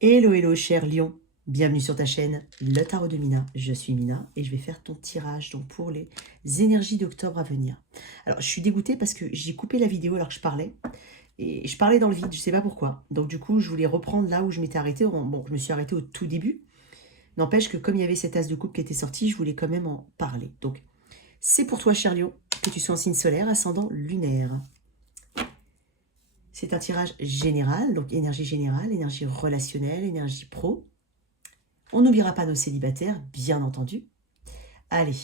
Hello, hello, cher lion. Bienvenue sur ta chaîne, le tarot de Mina. Je suis Mina et je vais faire ton tirage donc pour les énergies d'octobre à venir. Alors, je suis dégoûtée parce que j'ai coupé la vidéo alors que je parlais. Et je parlais dans le vide, je sais pas pourquoi. Donc, du coup, je voulais reprendre là où je m'étais arrêtée. Bon, je me suis arrêtée au tout début. N'empêche que comme il y avait cet as de coupe qui était sorti, je voulais quand même en parler. Donc, c'est pour toi, cher lion, que tu sois en signe solaire, ascendant lunaire. C'est un tirage général, donc énergie générale, énergie relationnelle, énergie pro. On n'oubliera pas nos célibataires, bien entendu. Allez,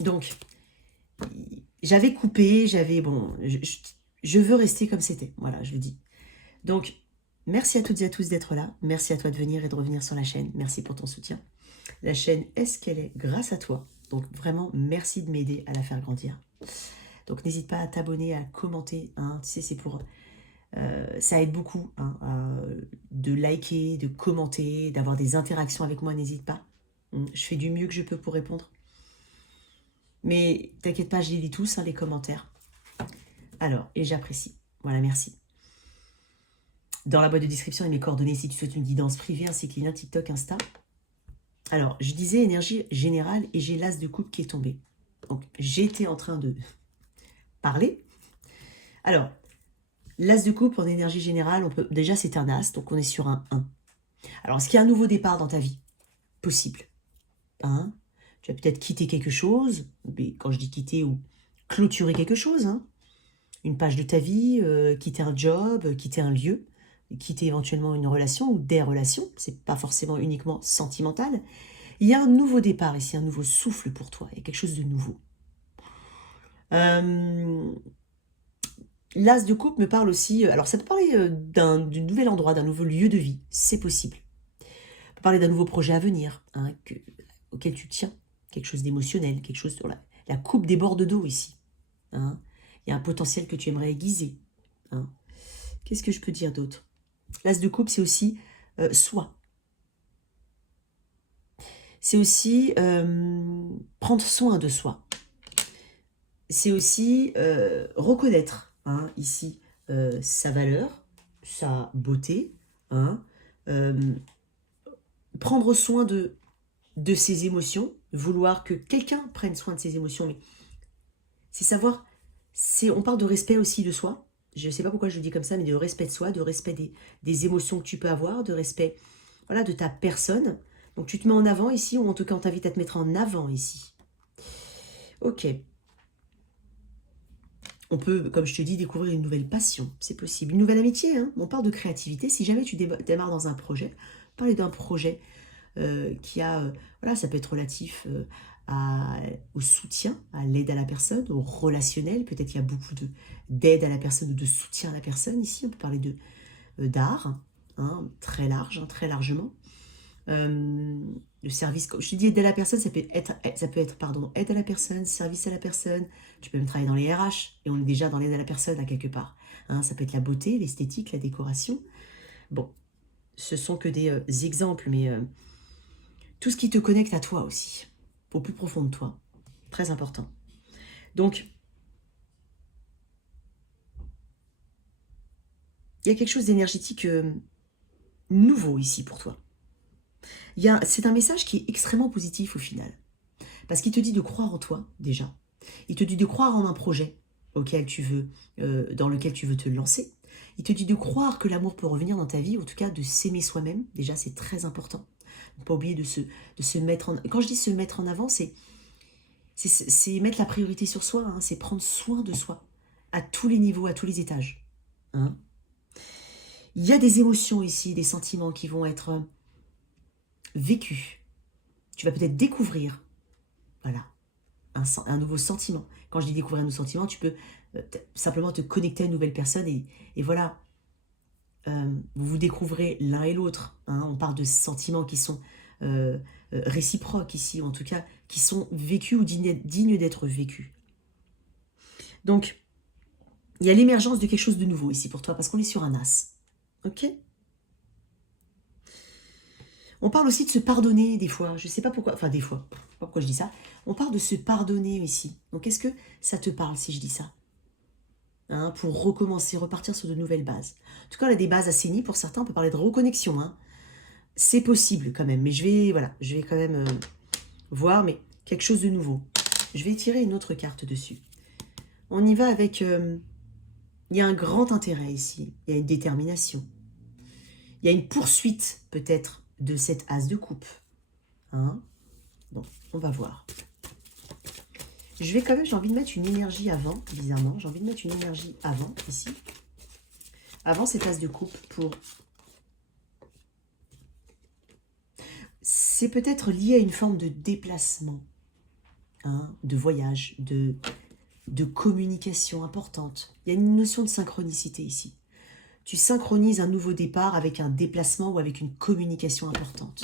donc, j'avais coupé, bon, je veux rester comme c'était, voilà, je le dis. Donc, merci à toutes et à tous d'être là, merci à toi de venir et de revenir sur la chaîne, merci pour ton soutien. La chaîne est ce qu'elle est grâce à toi, donc vraiment, merci de m'aider à la faire grandir. Donc, n'hésite pas à t'abonner, à commenter, hein, tu sais, c'est pour... ça aide beaucoup hein, de liker, de commenter, d'avoir des interactions avec moi, n'hésite pas. Je fais du mieux que je peux pour répondre. Mais t'inquiète pas, je les lis tous, hein, les commentaires. Alors, et j'apprécie. Voilà, merci. Dans la boîte de description, il y a mes coordonnées si tu souhaites une guidance privée, ainsi que les liens TikTok, Insta. Alors, je disais énergie générale et j'ai l'as de coupe qui est tombé. Donc, j'étais en train de parler. Alors, l'as de coupe en énergie générale, déjà c'est un as, donc on est sur un 1. Alors, est-ce qu'il y a un nouveau départ dans ta vie? Possible. Hein, tu vas peut-être quitter quelque chose, mais quand je dis quitter ou clôturer quelque chose, hein, une page de ta vie, quitter un job, quitter un lieu, quitter éventuellement une relation ou des relations, c'est pas forcément uniquement sentimental. Il y a un nouveau départ ici, un nouveau souffle pour toi, il y a quelque chose de nouveau. L'as de coupe me parle aussi, alors ça peut parler d'un nouvel endroit, d'un nouveau lieu de vie, c'est possible. Ça peut parler d'un nouveau projet à venir, hein, auquel tu tiens, quelque chose d'émotionnel, quelque chose sur la coupe des bords d'eau ici. Hein. Il y a un potentiel que tu aimerais aiguiser. Hein. Qu'est-ce que je peux dire d'autre? L'as de coupe, c'est aussi soi. C'est aussi prendre soin de soi. C'est aussi reconnaître hein, ici sa valeur, sa beauté, hein, prendre soin de ses émotions, vouloir que quelqu'un prenne soin de ses émotions, mais c'est savoir, on parle de respect aussi de soi. Je ne sais pas pourquoi je le dis comme ça, mais de respect de soi, de respect des émotions que tu peux avoir, de respect voilà, de ta personne. Donc tu te mets en avant ici, ou en tout cas on t'invite à te mettre en avant ici. Ok. On peut, comme je te dis, découvrir une nouvelle passion, c'est possible. Une nouvelle amitié, hein. On parle de créativité. Si jamais tu démarres dans un projet, parler d'un projet qui a, voilà, ça peut être relatif au soutien, à l'aide à la personne, au relationnel. Peut-être qu'il y a beaucoup d'aide à la personne ou de soutien à la personne. Ici, on peut parler d'art, hein, très large, hein, très largement. Le service, je te dis aide à la personne, ça peut être pardon, aide à la personne, service à la personne. Tu peux même travailler dans les RH et on est déjà dans l'aide à la personne à quelque part. Hein, ça peut être la beauté, l'esthétique, la décoration. Bon, ce sont que des exemples, mais tout ce qui te connecte à toi aussi, au plus profond de toi, très important. Donc, il y a quelque chose d'énergétique nouveau ici pour toi. C'est un message qui est extrêmement positif au final. Parce qu'il te dit de croire en toi, déjà. Il te dit de croire en un projet auquel tu veux, dans lequel tu veux te lancer. Il te dit de croire que l'amour peut revenir dans ta vie, en tout cas de s'aimer soi-même. Déjà, c'est très important. Ne pas oublier de se mettre en... Quand je dis se mettre en avant, c'est mettre la priorité sur soi, hein, c'est prendre soin de soi, à tous les niveaux, à tous les étages. Hein. Il y a des émotions ici, des sentiments qui vont être vécus. Tu vas peut-être découvrir, voilà, un nouveau sentiment. Quand je dis découvrir un nouveau sentiment, tu peux simplement te connecter à une nouvelle personne et voilà, vous vous découvrez l'un et l'autre. Hein. On parle de sentiments qui sont réciproques ici, ou en tout cas qui sont vécus ou dignes d'être vécus. Donc, il y a l'émergence de quelque chose de nouveau ici pour toi, parce qu'on est sur un as. Ok? On parle aussi de se pardonner des fois. Je ne sais pas pourquoi, enfin des fois, je sais pas pourquoi je dis ça. On parle de se pardonner ici. Donc, est-ce que ça te parle si je dis ça? hein, pour recommencer, repartir sur de nouvelles bases. En tout cas, on a des bases assainies. Pour certains, on peut parler de reconnexion. Hein. C'est possible quand même, mais je vais quand même voir, mais quelque chose de nouveau. Je vais tirer une autre carte dessus. On y va avec... il y a un grand intérêt ici. Il y a une détermination. Il y a une poursuite, peut-être, de cette as de coupe. Hein? Bon, on va voir. Je vais quand même, j'ai envie de mettre une énergie avant, bizarrement. J'ai envie de mettre une énergie avant, ici. Avant cette as de coupe pour... C'est peut-être lié à une forme de déplacement, hein, de voyage, de communication importante. Il y a une notion de synchronicité ici. Tu synchronises un nouveau départ avec un déplacement ou avec une communication importante.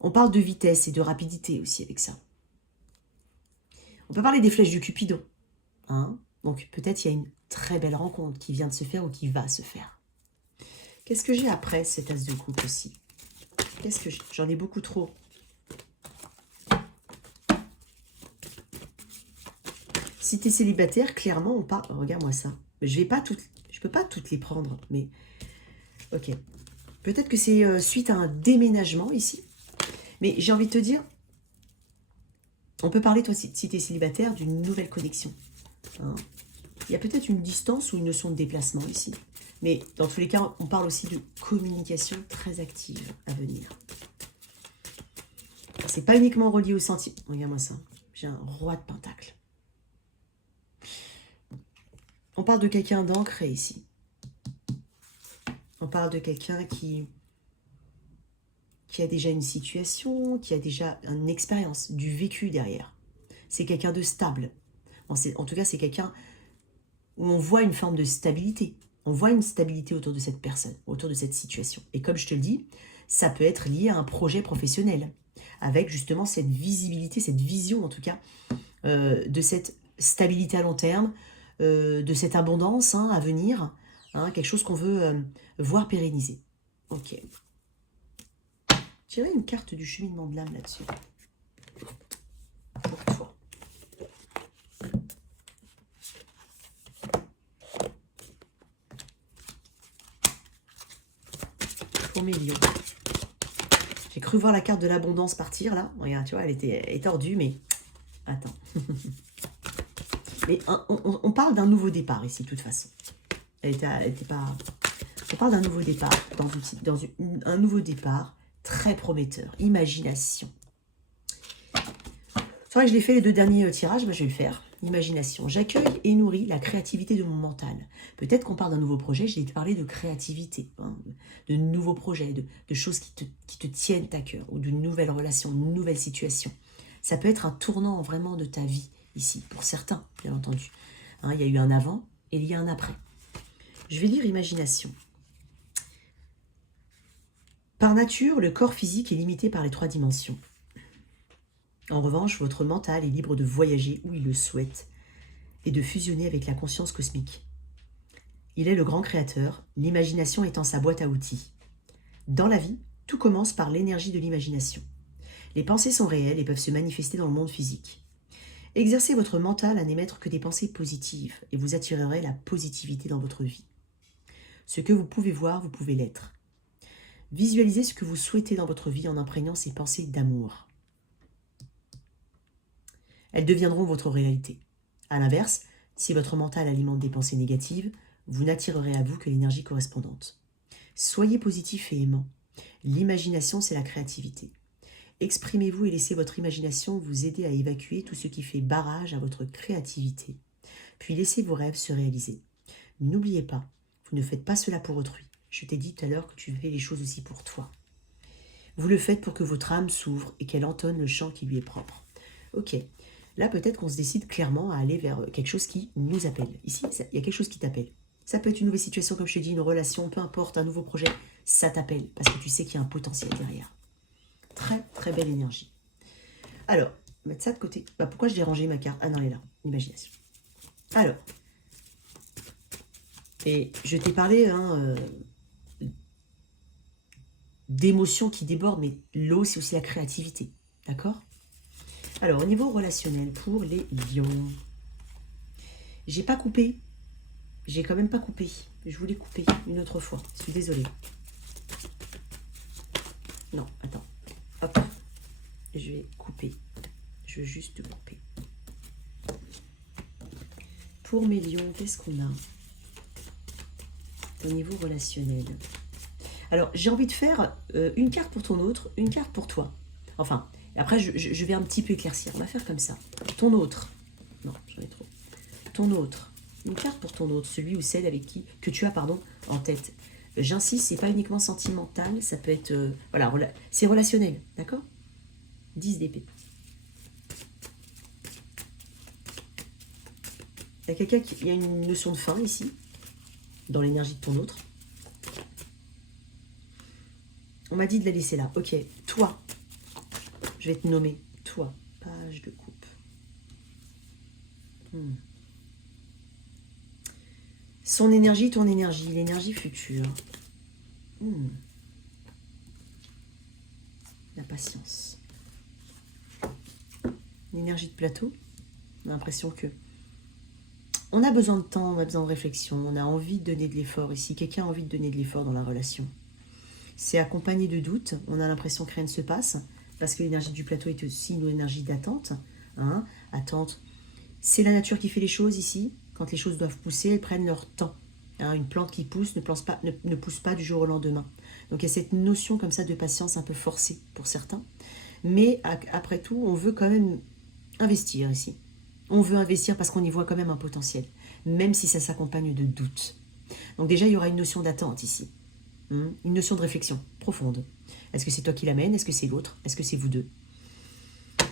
On parle de vitesse et de rapidité aussi avec ça. On peut parler des flèches de Cupidon. Hein? Donc peut-être il y a une très belle rencontre qui vient de se faire ou qui va se faire. Qu'est-ce que j'ai après cette as de coupe aussi? Qu'est-ce que j'ai? J'en ai beaucoup trop. Si tu es célibataire, clairement, on parle... Regarde-moi ça. Je peux pas toutes les prendre, mais... Ok. Peut-être que c'est suite à un déménagement ici. Mais j'ai envie de te dire, on peut parler, toi, si tu es célibataire, d'une nouvelle connexion. Hein. Il y a peut-être une distance ou une notion de déplacement ici. Mais dans tous les cas, on parle aussi de communication très active à venir. C'est pas uniquement relié au sentiment. Regarde-moi ça. J'ai un roi de pentacle. On parle de quelqu'un d'ancré ici. On parle de quelqu'un qui a déjà une situation, qui a déjà une expérience, du vécu derrière. C'est quelqu'un de stable. En tout cas, c'est quelqu'un où on voit une forme de stabilité. On voit une stabilité autour de cette personne, autour de cette situation. Et comme je te le dis, ça peut être lié à un projet professionnel, avec justement cette visibilité, cette vision en tout cas, de cette stabilité à long terme, de cette abondance à venir, hein, quelque chose qu'on veut voir pérenniser. Ok. Tirer une carte du cheminement de l'âme là-dessus. Pour toi. Pour mes lions. J'ai cru voir la carte de l'abondance partir là. Regarde, tu vois, elle est tordue, mais... Attends. Mais on parle d'un nouveau départ ici, de toute façon. Elle était pas... On parle d'un nouveau départ, un nouveau départ très prometteur. Imagination. C'est vrai que je l'ai fait les 2 derniers tirages, bah, je vais le faire. Imagination. J'accueille et nourris la créativité de mon mental. Peut-être qu'on parle d'un nouveau projet, j'ai parlé de créativité, hein, de nouveaux projets, de choses qui te tiennent à cœur, ou d'une nouvelle relation, une nouvelle situation. Ça peut être un tournant vraiment de ta vie, ici, pour certains, bien entendu. Hein, il y a eu un avant et il y a un après. Je vais lire imagination. Par nature, le corps physique est limité par les 3 dimensions. En revanche, votre mental est libre de voyager où il le souhaite et de fusionner avec la conscience cosmique. Il est le grand créateur, l'imagination étant sa boîte à outils. Dans la vie, tout commence par l'énergie de l'imagination. Les pensées sont réelles et peuvent se manifester dans le monde physique. Exercez votre mental à n'émettre que des pensées positives et vous attirerez la positivité dans votre vie. Ce que vous pouvez voir, vous pouvez l'être. Visualisez ce que vous souhaitez dans votre vie en imprégnant ces pensées d'amour. Elles deviendront votre réalité. A l'inverse, si votre mental alimente des pensées négatives, vous n'attirerez à vous que l'énergie correspondante. Soyez positif et aimant. L'imagination, c'est la créativité. Exprimez-vous et laissez votre imagination vous aider à évacuer tout ce qui fait barrage à votre créativité. Puis laissez vos rêves se réaliser. N'oubliez pas, vous ne faites pas cela pour autrui. Je t'ai dit tout à l'heure que tu fais les choses aussi pour toi. Vous le faites pour que votre âme s'ouvre et qu'elle entonne le chant qui lui est propre. Ok, là peut-être qu'on se décide clairement à aller vers quelque chose qui nous appelle. Ici, il y a quelque chose qui t'appelle. Ça peut être une nouvelle situation, comme je t'ai dit, une relation, peu importe, un nouveau projet. Ça t'appelle parce que tu sais qu'il y a un potentiel derrière. Très, très belle énergie. Alors, mettre ça de côté. Bah, pourquoi je l'ai rangé ma carte? Ah non, elle est là. Imagination. Alors. Et je t'ai parlé d'émotions qui débordent, mais l'eau, c'est aussi la créativité. D'accord? Alors, au niveau relationnel, pour les lions. J'ai pas coupé. J'ai quand même pas coupé. Je voulais couper une autre fois. Je suis désolée. Non, attends. Hop. Je vais couper. Je veux juste couper. Pour mes lions, qu'est-ce qu'on a au niveau relationnel? Alors, j'ai envie de faire une carte pour ton autre, une carte pour toi. Enfin, après, je vais un petit peu éclaircir. On va faire comme ça. Ton autre. Non, j'en ai trop. Ton autre. Une carte pour ton autre, celui ou celle avec qui, que tu as, pardon, en tête. J'insiste, c'est pas uniquement sentimental, ça peut être, voilà, c'est relationnel, d'accord? 10 d'épée. Il y a quelqu'un qui, il y a une notion de fin ici, dans l'énergie de ton autre. On m'a dit de la laisser là. Ok, toi, je vais te nommer. Toi, page de coupe. Son énergie, ton énergie, l'énergie future. La patience. L'énergie de plateau. On a l'impression que on a besoin de temps, on a besoin de réflexion, on a envie de donner de l'effort ici. Quelqu'un a envie de donner de l'effort dans la relation. C'est accompagné de doutes, on a l'impression que rien ne se passe, parce que l'énergie du plateau est aussi une énergie d'attente. Hein, attente. C'est la nature qui fait les choses ici. Quand les choses doivent pousser, elles prennent leur temps. Hein, une plante qui pousse ne pousse pas du jour au lendemain. Donc il y a cette notion comme ça de patience un peu forcée pour certains. Mais après tout, on veut quand même investir ici. On veut investir parce qu'on y voit quand même un potentiel, même si ça s'accompagne de doutes. Donc déjà, il y aura une notion d'attente ici. Une notion de réflexion profonde. Est-ce que c'est toi qui l'amène? Est-ce que c'est l'autre? Est-ce que c'est vous deux?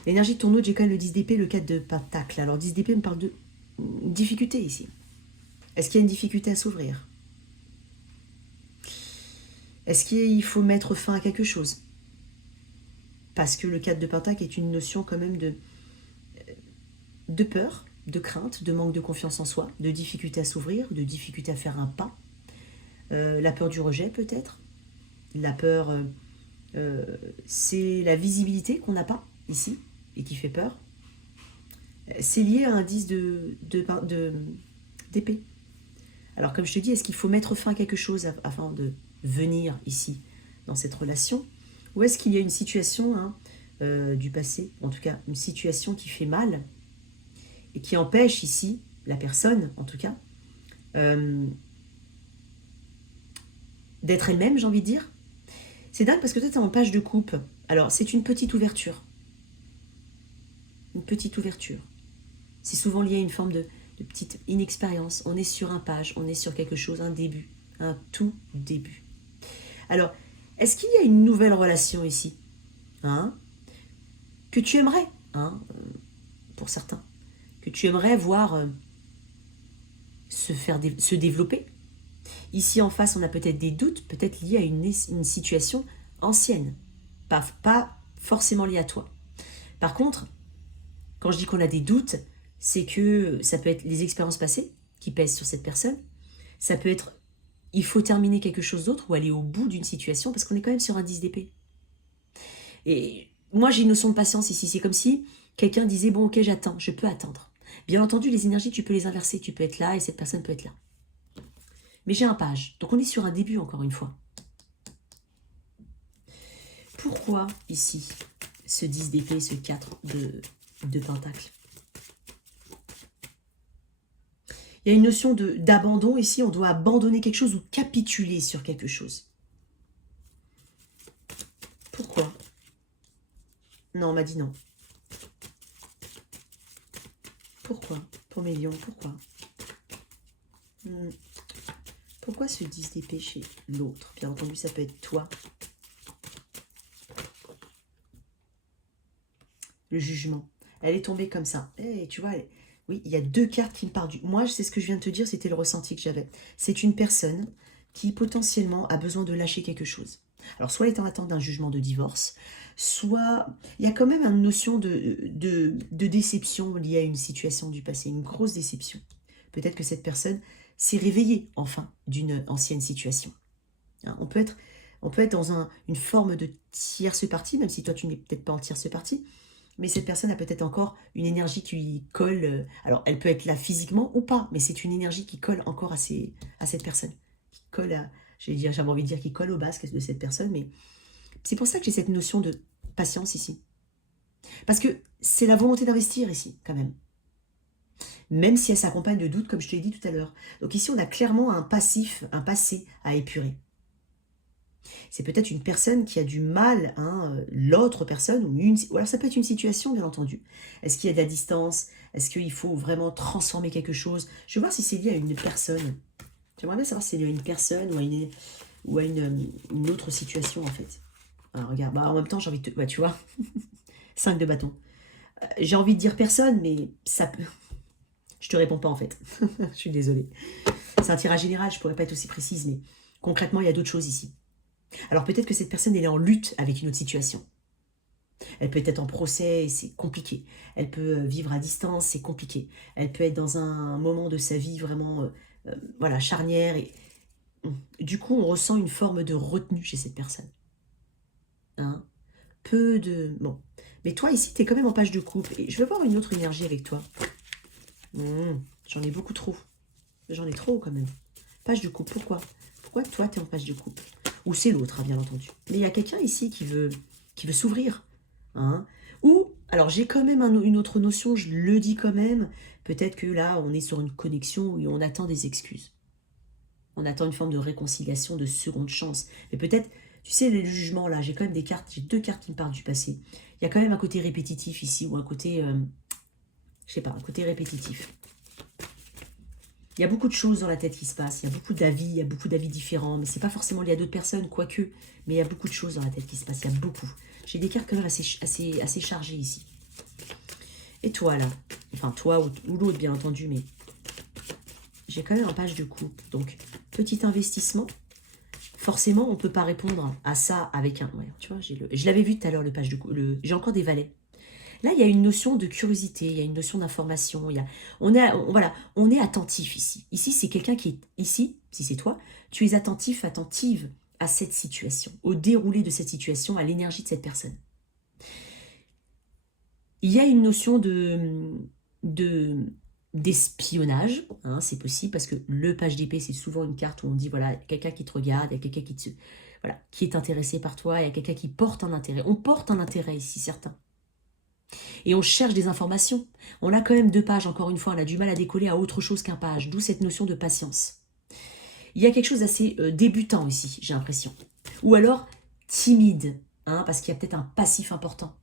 L'énergie de ton autre, j'ai quand même le 10 d'épée, le 4 de pentacle. Alors 10 d'épée me parle de difficulté ici. Est-ce qu'il y a une difficulté à s'ouvrir? Est-ce qu'il faut mettre fin à quelque chose? Parce que le 4 de pentacle est une notion quand même de peur, de crainte, de manque de confiance en soi, de difficulté à s'ouvrir, de difficulté à faire un pas. La peur du rejet peut-être. La peur, c'est la visibilité qu'on n'a pas ici et qui fait peur. C'est lié à un 10 d'épée. Alors comme je te dis, est-ce qu'il faut mettre fin à quelque chose afin de venir ici dans cette relation? Ou est-ce qu'il y a une situation du passé, en tout cas une situation qui fait mal et qui empêche ici la personne, en tout cas, d'être elle-même, j'ai envie de dire. C'est dingue parce que toi, tu es en page de coupe. Alors, c'est une petite ouverture. Une petite ouverture. C'est souvent lié à une forme de petite inexpérience. On est sur un page, on est sur quelque chose, un début, un tout début. Alors, est-ce qu'il y a une nouvelle relation ici que tu aimerais, pour certains, que tu aimerais voir se développer? Ici en face, on a peut-être des doutes, peut-être liés à une situation ancienne, pas forcément liée à toi. Par contre, quand je dis qu'on a des doutes, c'est que ça peut être les expériences passées qui pèsent sur cette personne. Ça peut être, il faut terminer quelque chose d'autre ou aller au bout d'une situation parce qu'on est quand même sur un 10 d'épée. Et moi, j'ai une notion de patience ici. C'est comme si quelqu'un disait, bon, ok, j'attends, je peux attendre. Bien entendu, les énergies, tu peux les inverser. Tu peux être là et cette personne peut être là. Mais j'ai un page. Donc on est sur un début encore une fois. Pourquoi ici ce 10 d'épée, ce 4 de pentacle? Il y a une notion d'abandon ici. On doit abandonner quelque chose ou capituler sur quelque chose. Pourquoi? Non, on m'a dit non. Pourquoi? Pour mes lions, pourquoi? Pourquoi ce 10 d'épée chez l'autre? Bien entendu, ça peut être toi. Le jugement. Elle est tombée comme ça. Et tu vois, oui, il y a deux cartes qui me parlent du... Moi, c'est ce que je viens de te dire, c'était le ressenti que j'avais. C'est une personne qui potentiellement a besoin de lâcher quelque chose. Alors, soit elle est en attente d'un jugement de divorce, soit il y a quand même une notion de déception liée à une situation du passé, une grosse déception. Peut-être que cette personne s'est réveillée, enfin, d'une ancienne situation. Hein, on peut être dans une forme de tierce partie, même si toi, tu n'es peut-être pas en tierce partie, Mais cette personne a peut-être encore une énergie qui lui colle. Alors, elle peut être là physiquement ou pas, mais c'est une énergie qui colle encore à cette personne. Qui colle à, j'avais envie de dire qui colle au basque de cette personne, mais c'est pour ça que j'ai cette notion de patience ici. Parce que c'est la volonté d'investir ici, quand même. Même si elle s'accompagne de doutes, comme je te l'ai dit tout à l'heure. Donc ici, on a clairement un passif, un passé à épurer. C'est peut-être une personne qui a du mal, hein, l'autre personne, ou alors ça peut être une situation, bien entendu. Est-ce qu'il y a de la distance? Est-ce qu'il faut vraiment transformer quelque chose? Je vais voir si c'est lié à une personne. J'aimerais bien savoir si c'est lié à une personne ou à une autre situation, en fait. Alors, regarde, bah, en même temps, j'ai envie de te... Ouais, tu vois, 5 de bâton. J'ai envie de dire personne, mais ça peut... Je te réponds pas, en fait. Je suis désolée. C'est un tirage général, je pourrais pas être aussi précise, mais concrètement, il y a d'autres choses ici. Alors peut-être que cette personne, elle est en lutte avec une autre situation. Elle peut être en procès, c'est compliqué. Elle peut vivre à distance, c'est compliqué. Elle peut être dans un moment de sa vie vraiment voilà, charnière. Et... Du coup, on ressent une forme de retenue chez cette personne. Hein, peu de... Bon. Mais toi, ici, tu es quand même en page de couple. Et je veux voir une autre énergie avec toi. J'en ai beaucoup trop. J'en ai trop, quand même. Page de couple, pourquoi? Pourquoi toi, tu es en page de couple? Ou c'est l'autre, hein, bien entendu. Mais il y a quelqu'un ici qui veut s'ouvrir. Hein. Ou, alors j'ai quand même une autre notion, je le dis quand même, peut-être que là, on est sur une connexion où on attend des excuses. On attend une forme de réconciliation, de seconde chance. Mais peut-être, tu sais, le jugement, là, j'ai quand même des cartes, j'ai 2 cartes qui me parlent du passé. Il y a quand même un côté répétitif ici, ou un côté, je sais pas, un côté répétitif. Il y a beaucoup de choses dans la tête qui se passent, il y a beaucoup d'avis différents, mais c'est pas forcément lié à d'autres personnes, quoique, mais il y a beaucoup de choses dans la tête qui se passent, il y a beaucoup. J'ai des cartes quand même assez chargées ici. Et toi, là, enfin toi ou l'autre, bien entendu, mais j'ai quand même un page de coupe, donc petit investissement. Forcément, on ne peut pas répondre à ça avec un... Ouais, tu vois, je l'avais vu tout à l'heure, le page de coupe, j'ai encore des valets. Là, il y a une notion de curiosité, il y a une notion d'information. Voilà, on est attentif ici. Ici, c'est quelqu'un qui est ici, si c'est toi, tu es attentif, attentive à cette situation, au déroulé de cette situation, à l'énergie de cette personne. Il y a une notion d'espionnage, hein, c'est possible, parce que le page d'épée, c'est souvent une carte où on dit, voilà, quelqu'un qui te regarde, il y a quelqu'un qui est intéressé par toi, il y a quelqu'un qui porte un intérêt. On porte un intérêt ici, certains. Et on cherche des informations. On a quand même 2 pages, encore une fois, on a du mal à décoller à autre chose qu'un page, d'où cette notion de patience. Il y a quelque chose d'assez débutant ici, j'ai l'impression. Ou alors timide, hein, parce qu'il y a peut-être un passif important.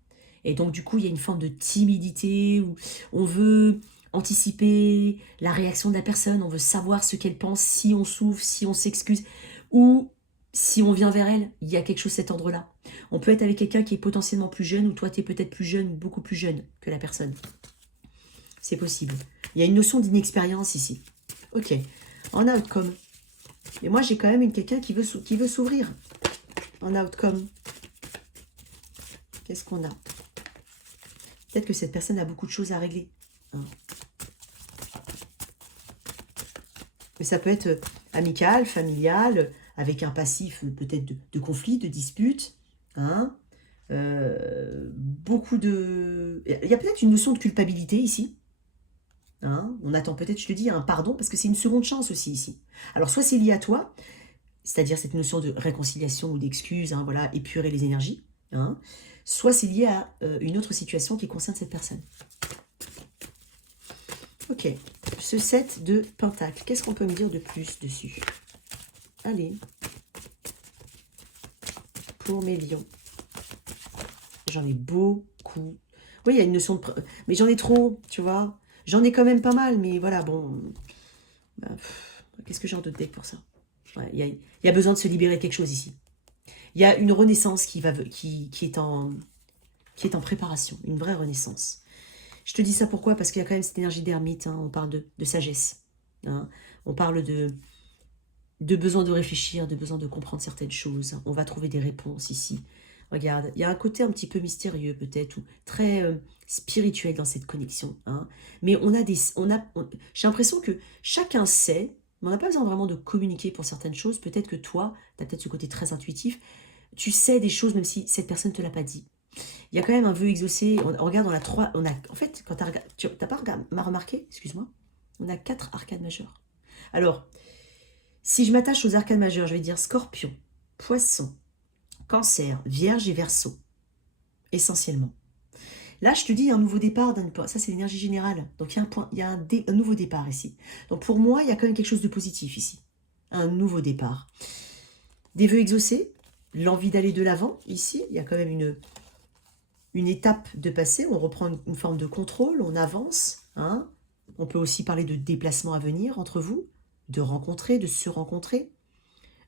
Et donc du coup, il y a une forme de timidité où on veut anticiper la réaction de la personne, on veut savoir ce qu'elle pense, si on s'ouvre, si on s'excuse, ou si on vient vers elle, il y a quelque chose de cet ordre-là. On peut être avec quelqu'un qui est potentiellement plus jeune, ou toi tu es peut-être plus jeune, ou beaucoup plus jeune que la personne. C'est possible. Il y a une notion d'inexpérience ici. Ok, en outcome. Mais moi j'ai quand même quelqu'un qui veut s'ouvrir. En outcome. Qu'est-ce qu'on a? Peut-être que cette personne a beaucoup de choses à régler. Hein. Mais ça peut être amical, familial, avec un passif peut-être de conflit, de dispute. Hein. Beaucoup de... Il y a peut-être une notion de culpabilité ici. Hein. On attend peut-être, je te dis, un pardon, parce que c'est une seconde chance aussi ici. Alors soit c'est lié à toi, c'est-à-dire cette notion de réconciliation ou d'excuse, hein, voilà, épurer les énergies. Hein. Soit c'est lié à une autre situation qui concerne cette personne. Ok, ce 7 de Pentacle, qu'est-ce qu'on peut me dire de plus dessus? Allez, pour mes lions. J'en ai beaucoup. Oui, il y a une notion de... Mais j'en ai trop, tu vois. J'en ai quand même pas mal, mais voilà, bon... Bah, qu'est-ce que j'ai en d'autres decks pour ça? Ouais, il y a besoin de se libérer de quelque chose ici. Il y a une renaissance qui est en préparation, une vraie renaissance. Je te dis ça pourquoi? Parce qu'il y a quand même cette énergie d'ermite, hein, on parle de sagesse. Hein, on parle de besoin de réfléchir, de besoin de comprendre certaines choses. On va trouver des réponses ici. Regarde, il y a un côté un petit peu mystérieux peut-être, ou très spirituel dans cette connexion. Hein. Mais j'ai l'impression que chacun sait, mais on n'a pas besoin vraiment de communiquer pour certaines choses. Peut-être que toi, tu as peut-être ce côté très intuitif, tu sais des choses même si cette personne ne te l'a pas dit. Il y a quand même un vœu exaucé. On regarde, on a 3... en fait, quand tu n'as pas remarqué, excuse-moi, on a 4 arcanes majeures. Alors, si je m'attache aux arcanes majeures, je vais dire Scorpion, Poisson, Cancer, Vierge et Verseau, essentiellement. Là, je te dis un nouveau départ, ça c'est l'énergie générale. Donc il y a un nouveau départ ici. Donc pour moi, il y a quand même quelque chose de positif ici. Un nouveau départ. Des vœux exaucés, l'envie d'aller de l'avant, ici, il y a quand même une étape de passer, on reprend une forme de contrôle, on avance. Hein. On peut aussi parler de déplacement à venir entre vous, de rencontrer, de se rencontrer.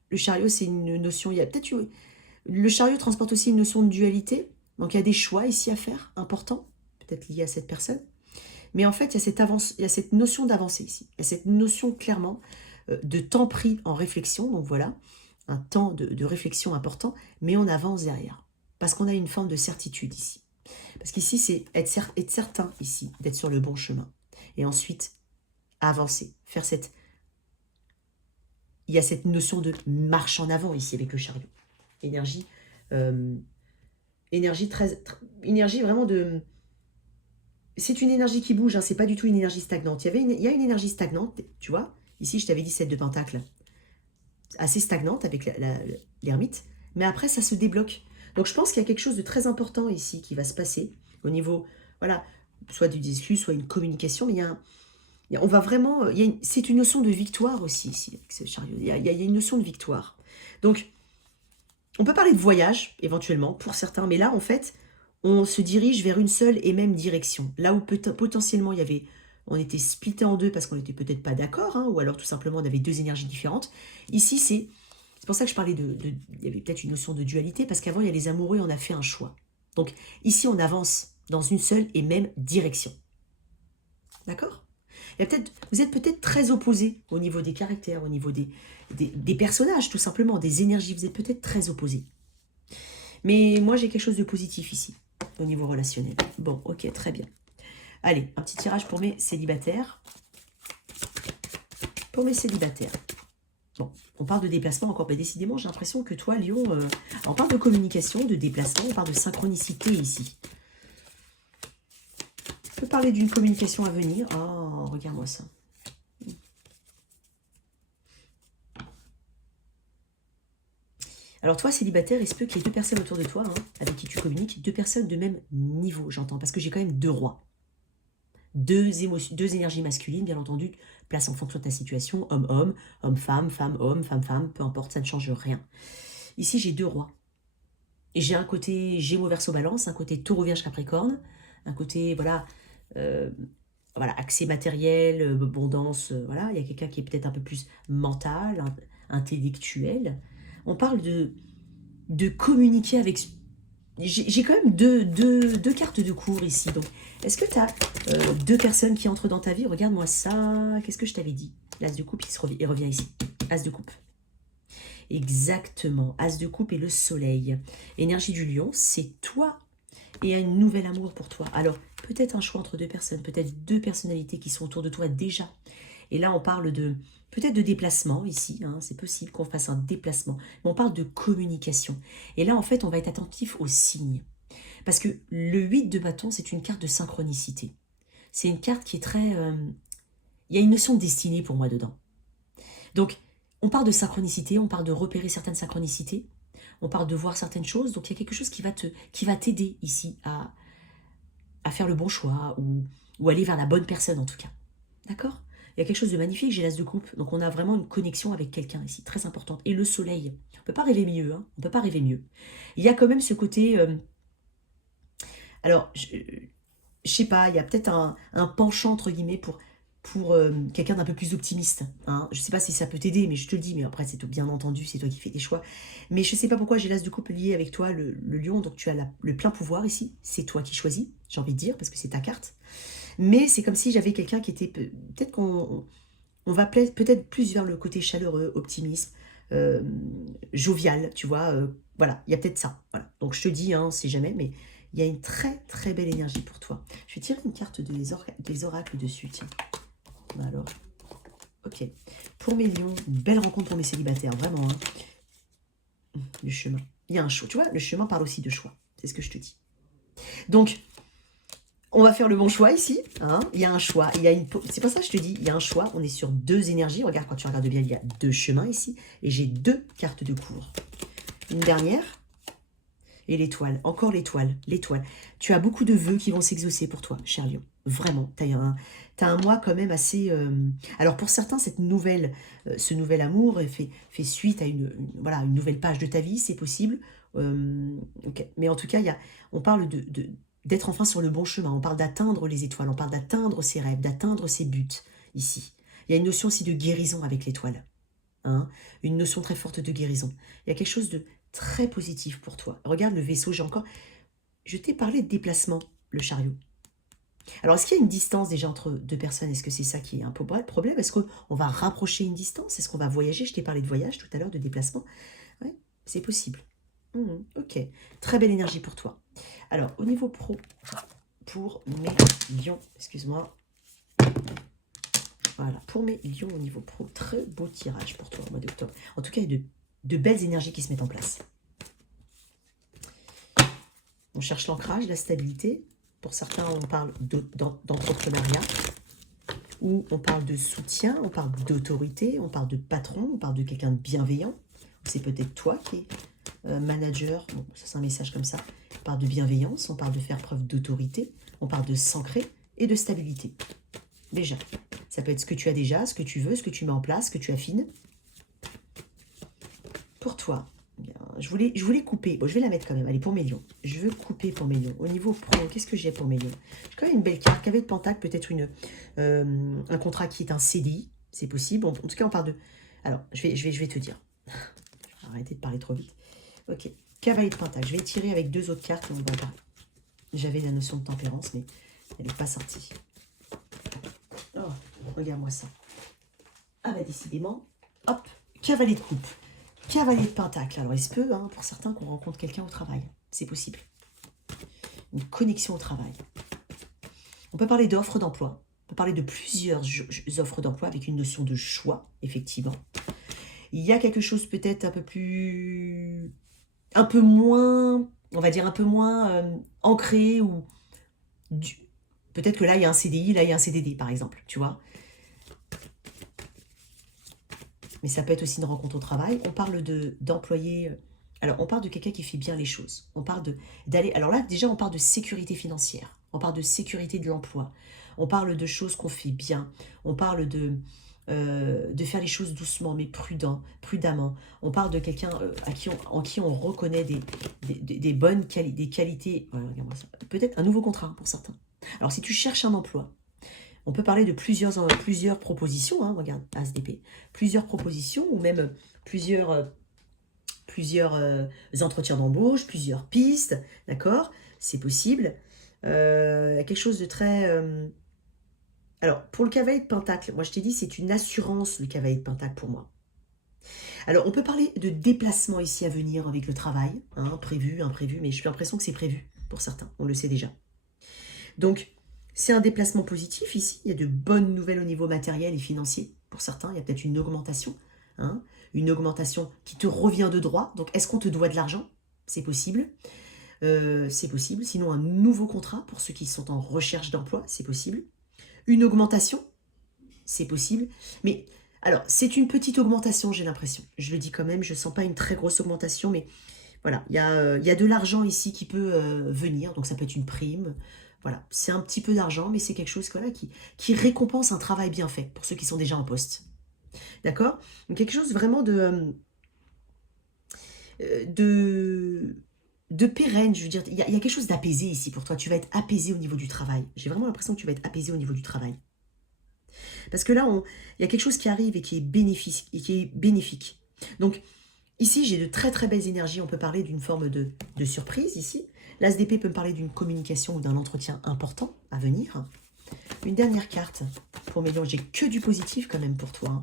Le chariot, c'est une notion, il y a peut-être le chariot transporte aussi une notion de dualité. Donc il y a des choix ici à faire, importants, peut-être liés à cette personne. Mais en fait, il y a cette notion d'avancée ici. Il y a cette notion clairement de temps pris en réflexion. Donc voilà, un temps de réflexion important, mais on avance derrière. Parce qu'on a une forme de certitude ici. Parce qu'ici, c'est être certain ici, d'être sur le bon chemin. Et ensuite, avancer, faire cette... Il y a cette notion de marche en avant ici avec le chariot. Énergie... énergie vraiment de... C'est une énergie qui bouge, hein, c'est pas du tout une énergie stagnante. Il y a une énergie stagnante, tu vois. Ici, je t'avais dit 7 de pentacle. Assez stagnante avec l'ermite. Mais après, ça se débloque. Donc, je pense qu'il y a quelque chose de très important ici qui va se passer au niveau, voilà, soit du discours, soit une communication. Mais on va vraiment... c'est une notion de victoire aussi ici, avec ce chariot. Il y a une notion de victoire. Donc, on peut parler de voyage, éventuellement, pour certains, mais là, en fait, on se dirige vers une seule et même direction. Là où potentiellement, on était splitté en deux parce qu'on n'était peut-être pas d'accord, hein, ou alors tout simplement, on avait deux énergies différentes. Ici, c'est pour ça que je parlais il y avait peut-être une notion de dualité, parce qu'avant, il y a les amoureux, on a fait un choix. Donc, ici, on avance dans une seule et même direction. D'accord ? Vous êtes peut-être très opposés au niveau des caractères, au niveau des personnages, tout simplement, des énergies. Vous êtes peut-être très opposés. Mais moi, j'ai quelque chose de positif ici, au niveau relationnel. Bon, ok, très bien. Allez, un petit tirage pour mes célibataires. Pour mes célibataires. Bon, on parle de déplacement encore. Mais décidément, j'ai l'impression que toi, Lion, on parle de communication, de déplacement, on parle de synchronicité ici. On peut parler d'une communication à venir. Oh, regarde-moi ça. Alors toi, célibataire, il se peut qu'il y ait deux personnes autour de toi, hein, avec qui tu communiques, deux personnes de même niveau, j'entends, parce que j'ai quand même deux rois. Deux énergies masculines, bien entendu, place en fonction de ta situation, homme-homme, homme-femme, femme-homme, femme-femme, peu importe, ça ne change rien. Ici, j'ai deux rois. Et j'ai un côté Gémeaux Verseau Balance, un côté Taureau Vierge Capricorne, un côté, voilà, accès matériel, abondance, voilà, il y a quelqu'un qui est peut-être un peu plus mental, intellectuel. On parle de communiquer avec... J'ai quand même deux cartes de cours ici. Donc, est-ce que tu as deux personnes qui entrent dans ta vie? Regarde-moi ça. Qu'est-ce que je t'avais dit? L'As de coupe, il revient ici. As de coupe. Exactement. As de coupe et le soleil. Énergie du lion, c'est toi. Et un nouvel amour pour toi. Alors, peut-être un choix entre deux personnes. Peut-être deux personnalités qui sont autour de toi déjà. Et là, on parle de... peut-être de déplacement ici, hein, c'est possible qu'on fasse un déplacement, mais on parle de communication. Et là, en fait, on va être attentif aux signes. Parce que le 8 de bâton, c'est une carte de synchronicité. C'est une carte qui est très... il y a une notion de destinée pour moi dedans. Donc, on parle de synchronicité, on parle de repérer certaines synchronicités, on parle de voir certaines choses, donc il y a quelque chose qui va t'aider ici à faire le bon choix, ou aller vers la bonne personne en tout cas. D'accord ? Il y a quelque chose de magnifique, j'ai l'As de coupe. Donc on a vraiment une connexion avec quelqu'un ici, très importante. Et le soleil, on ne peut pas rêver mieux. Hein, on ne peut pas rêver mieux. Il y a quand même ce côté... alors, je sais pas, il y a peut-être un penchant, entre guillemets, pour quelqu'un d'un peu plus optimiste. Hein. Je ne sais pas si ça peut t'aider, mais je te le dis. Mais après, c'est bien entendu, c'est toi qui fais tes choix. Mais je ne sais pas pourquoi j'ai l'As de coupe lié avec toi, le lion. Donc tu as le plein pouvoir ici. C'est toi qui choisis, j'ai envie de dire, parce que c'est ta carte. Mais c'est comme si j'avais quelqu'un qui était... peut-être qu'on va peut-être plus vers le côté chaleureux, optimisme, jovial, tu vois. Voilà, il y a peut-être ça. Voilà. Donc je te dis, hein, c'est jamais, mais il y a une très très belle énergie pour toi. Je vais tirer une carte des oracles dessus, tiens. Alors, ok. Pour mes lions, une belle rencontre pour mes célibataires, vraiment. Hein. Le chemin. Il y a un choix. Tu vois, le chemin parle aussi de choix. C'est ce que je te dis. Donc, on va faire le bon choix ici. Hein. Il y a un choix. C'est pour ça que je te dis, il y a un choix. On est sur deux énergies. Regarde, quand tu regardes bien, il y a deux chemins ici. Et j'ai deux cartes de cours. Une dernière. Et l'étoile. Encore l'étoile. L'étoile. Tu as beaucoup de vœux qui vont s'exaucer pour toi, cher Lion. Vraiment. Tu as un mois quand même assez... Alors pour certains, ce nouvel amour fait suite à voilà, une nouvelle page de ta vie. C'est possible. Okay. Mais en tout cas, on parle d'être enfin sur le bon chemin, on parle d'atteindre les étoiles, on parle d'atteindre ses rêves, d'atteindre ses buts, ici. Il y a une notion aussi de guérison avec l'étoile, hein, une notion très forte de guérison. Il y a quelque chose de très positif pour toi. Regarde le vaisseau, je t'ai parlé de déplacement, le chariot. Alors, est-ce qu'il y a une distance déjà entre deux personnes? Est-ce que c'est ça qui est un peu le problème? Est-ce qu'on va rapprocher une distance? Est-ce qu'on va voyager? Je t'ai parlé de voyage tout à l'heure, de déplacement. Oui, c'est possible. Ok, très belle énergie pour toi. Alors, au niveau pro, pour mes lions, excuse-moi. Voilà, pour mes lions au niveau pro, très beau tirage pour toi au mois d'octobre. En tout cas, il y a de belles énergies qui se mettent en place. On cherche l'ancrage, la stabilité. Pour certains, on parle d'entrepreneuriat, ou on parle de soutien, on parle d'autorité, on parle de patron, on parle de quelqu'un de bienveillant. C'est peut-être toi qui es manager, bon, ça c'est un message comme ça. On parle de bienveillance, on parle de faire preuve d'autorité, on parle de s'ancrer et de stabilité. Déjà, ça peut être ce que tu as déjà, ce que tu veux, ce que tu mets en place, ce que tu affines. Pour toi, je voulais couper. Bon, je vais la mettre quand même. Allez, pour mes lions. Je veux couper pour mes lions. Au niveau pro, qu'est-ce que j'ai pour mes lions? J'ai quand même une belle carte. Cavalier de Pentacle, peut-être un contrat qui est un CDI. C'est possible. En tout cas, on parle de... Alors, je vais te dire. Je vais arrêter de parler trop vite. Ok. Cavalier de Pentacle. Je vais tirer avec deux autres cartes. J'avais la notion de tempérance, mais elle n'est pas sortie. Oh, regarde-moi ça. Ah bah décidément. Hop. Cavalier de coupe. Cavalier de Pentacle. Alors, il se peut, hein, pour certains, qu'on rencontre quelqu'un au travail. C'est possible. Une connexion au travail. On peut parler d'offres d'emploi. On peut parler de plusieurs offres d'emploi avec une notion de choix, effectivement. Il y a quelque chose peut-être un peu moins, on va dire un peu moins ancré, ou peut-être que là, il y a un CDI, là, il y a un CDD, par exemple, tu vois. Mais ça peut être aussi une rencontre au travail. On parle d'employés... Alors, on parle de quelqu'un qui fait bien les choses. On parle d'aller... Alors là, déjà, on parle de sécurité financière. On parle de sécurité de l'emploi. On parle de choses qu'on fait bien. On parle de faire les choses doucement, mais prudemment. On parle de quelqu'un en qui on reconnaît des bonnes qualités. Voilà, regarde-moi ça. Peut-être un nouveau contrat pour certains. Alors, si tu cherches un emploi, on peut parler de plusieurs propositions, hein, regarde, As d'épée, plusieurs propositions, ou même plusieurs entretiens d'embauche, plusieurs pistes, d'accord? C'est possible. Quelque chose de très... Alors, pour le cavalier de Pentacle, moi je t'ai dit, c'est une assurance, le cavalier de Pentacle pour moi. Alors, on peut parler de déplacement ici à venir avec le travail, hein, prévu, imprévu, mais j'ai l'impression que c'est prévu pour certains, on le sait déjà. Donc, c'est un déplacement positif ici. Il y a de bonnes nouvelles au niveau matériel et financier. Pour certains, il y a peut-être une augmentation. Hein, une augmentation qui te revient de droit. Donc, est-ce qu'on te doit de l'argent? C'est possible. C'est possible. Sinon, un nouveau contrat pour ceux qui sont en recherche d'emploi. C'est possible. Une augmentation. C'est possible. Mais, alors, c'est une petite augmentation, j'ai l'impression. Je le dis quand même. Je ne sens pas une très grosse augmentation. Mais voilà, il y a de l'argent ici qui peut venir. Donc, ça peut être une prime. Voilà, c'est un petit peu d'argent, mais c'est quelque chose voilà, qui récompense un travail bien fait pour ceux qui sont déjà en poste. D'accord? Donc quelque chose vraiment de pérenne, je veux dire. Il y a quelque chose d'apaisé ici pour toi. Tu vas être apaisé au niveau du travail. J'ai vraiment l'impression que tu vas être apaisé au niveau du travail. Parce que là, il y a quelque chose qui arrive et qui est bénéfique. Donc, ici, j'ai de très très belles énergies. On peut parler d'une forme de surprise ici. L'As d'épée peut me parler d'une communication ou d'un entretien important à venir. Une dernière carte pour mes lions. J'ai que du positif quand même pour toi. Hein.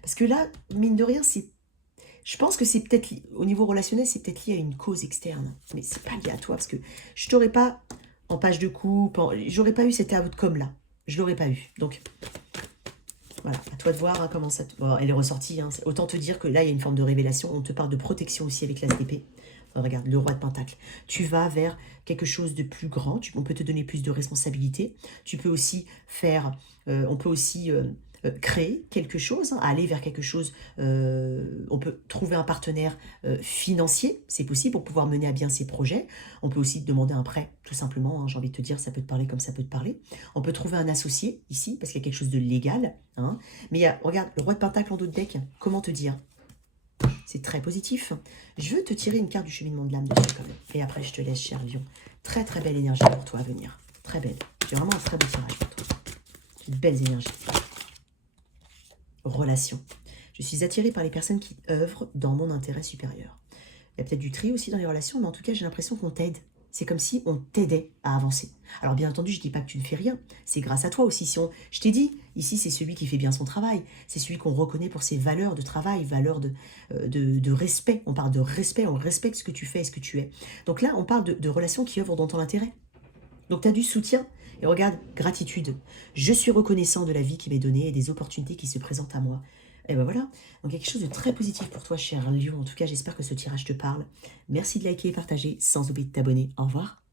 Parce que là, mine de rien, je pense que c'est peut-être, au niveau relationnel, c'est peut-être lié à une cause externe. Mais c'est pas lié à toi, parce que je t'aurais pas, en page de coupe, j'aurais pas eu cet outcome là. Je l'aurais pas eu. Donc, voilà, à toi de voir hein, comment ça... Bon, elle est ressortie. Hein. Autant te dire que là, il y a une forme de révélation. On te parle de protection aussi avec l'As d'épée. Regarde, le roi de Pentacle. Tu vas vers quelque chose de plus grand. On peut te donner plus de responsabilités. Tu peux aussi faire... on peut aussi créer quelque chose, hein, aller vers quelque chose. On peut trouver un partenaire financier, c'est possible, pour pouvoir mener à bien ses projets. On peut aussi te demander un prêt, tout simplement. Hein, j'ai envie de te dire, ça peut te parler comme ça peut te parler. On peut trouver un associé ici, parce qu'il y a quelque chose de légal. Hein. Mais il y a, regarde, le roi de Pentacle en dos de deck, comment te dire? C'est très positif. Je veux te tirer une carte du cheminement de l'âme dessus quand même. Et après, je te laisse, cher lion. Très très belle énergie pour toi à venir. Très belle. J'ai vraiment un très beau tirage pour toi. Une belle énergie. Relation. Je suis attirée par les personnes qui œuvrent dans mon intérêt supérieur. Il y a peut-être du tri aussi dans les relations, mais en tout cas, j'ai l'impression qu'on t'aide. C'est comme si on t'aidait à avancer. Alors bien entendu, je ne dis pas que tu ne fais rien. C'est grâce à toi aussi. Si on... Je t'ai dit, ici, c'est celui qui fait bien son travail. C'est celui qu'on reconnaît pour ses valeurs de travail, valeurs de respect. On parle de respect, on respecte ce que tu fais et ce que tu es. Donc là, on parle de relations qui œuvrent dans ton intérêt. Donc tu as du soutien. Et regarde, gratitude. Je suis reconnaissant de la vie qui m'est donnée et des opportunités qui se présentent à moi. Et ben voilà, donc quelque chose de très positif pour toi, cher lion. En tout cas, j'espère que ce tirage te parle. Merci de liker et partager, sans oublier de t'abonner. Au revoir.